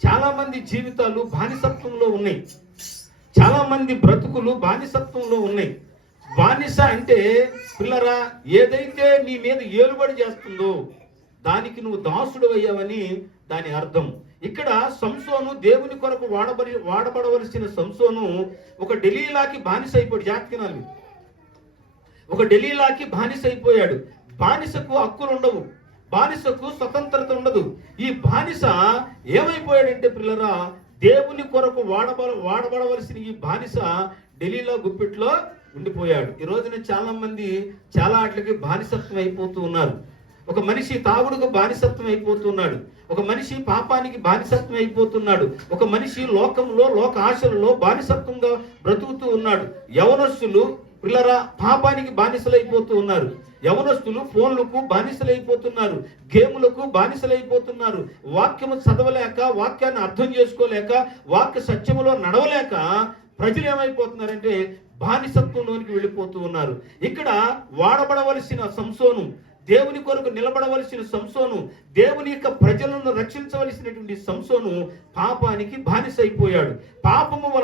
చాలా మంది జీవితాలు బానిసత్వంలో ఉన్నాయి. చాలా మంది బ్రతుకులు బానిసత్వంలో ఉన్నాయి. బానిస అంటే పిల్లరా, ఏదైతే నీ మీద ఏలుబడి చేస్తుందో దానికి నువ్వు దాసుడు అయ్యావని దాని అర్థం. ఇక్కడ సంసోను దేవుని కొరకు వాడబడవలసిన సంసోను ఒక డెలీలాకి బానిస అయిపోయాడు. జాగ్రత్తగా, ఒక డెలీలాకి బానిస అయిపోయాడు. బానిసకు హక్కులు ఉండవు, బానిసకు స్వతంత్రత ఉండదు. ఈ బానిస ఏమైపోయాడంటే పిల్లరా, దేవుని కొరకు వాడబడవలసిన ఈ బానిస ఢిల్లీలో గుప్పిట్లో ఉండిపోయాడు. ఈ రోజున చాలా మంది చాలా వాటికి బానిసత్వం అయిపోతూ ఉన్నారు. ఒక మనిషి తాగుడుకు బానిసత్వం అయిపోతున్నాడు, ఒక మనిషి పాపానికి బానిసత్వం అయిపోతున్నాడు, ఒక మనిషి లోకంలో లోక ఆశలలో బానిసత్వంగా బ్రతుకుతూ ఉన్నాడు. యవనస్తులు పిల్లరా పాపానికి బానిసలైపోతూ ఉన్నారు. యవనస్తులు ఫోన్లకు బానిసలైపోతున్నారు, గేములకు బానిసలైపోతున్నారు. వాక్యము చదవలేక, వాక్యాన్ని అర్థం చేసుకోలేక, వాక్య సత్యములో నడవలేక ప్రజలు ఏమైపోతున్నారంటే బానిసత్వంలోనికి వెళ్ళిపోతూ ఉన్నారు. ఇక్కడ వాడబడవలసిన సంసోను, దేవుని కొరకు నిలబడవలసిన సంసోను, దేవుని యొక్క ప్రజలను రక్షించవలసినటువంటి సంసోను పాపానికి బానిస అయిపోయాడు. పాపము వలన